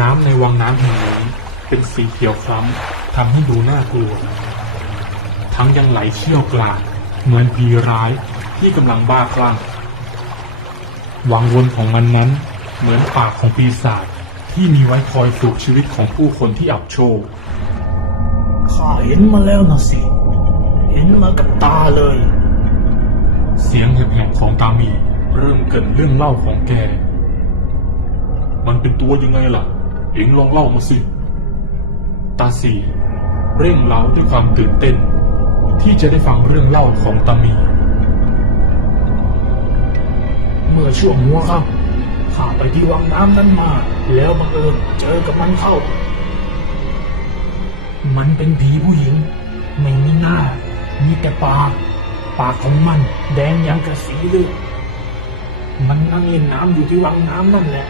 น้ำในวังน้ำแห่งนี้เป็นสีเขียวคล้ำทำให้ดูน่ากลัว ทั้งยังไหลเชี่ยวกรากเหมือนผีร้ายที่กำลังบ้าคลั่งวังวนของมันนั้นเหมือนปากของปีศาจที่มีไว้คอยปลุกชีวิตของผู้คนที่อับโชค ข้าเห็นมาแล้วนะสิ เห็นมากับตาเลย เสียงแหบๆของตามี เริ่มเกินเรื่องเล่าของแก มันเป็นตัวยังไงล่ะ เอ็งลองเล่ามาสิ ตาสีเร่งเล่าด้วยความตื่นเต้น ที่จะได้ฟังเรื่องเล่าของตามี เมื่อช่วงหัวค่ำข้าไปที่วังน้ำนั้นมา แล้วบังเอิญเจอกับมันเข้า มันเป็นผีผู้หญิง ไม่มีหน้า มีแต่ปาก ปากของมันแดงยังกระสีเลือดมันนั่งเล่นน้ำอยู่ที่วังน้ำนั่นแหละ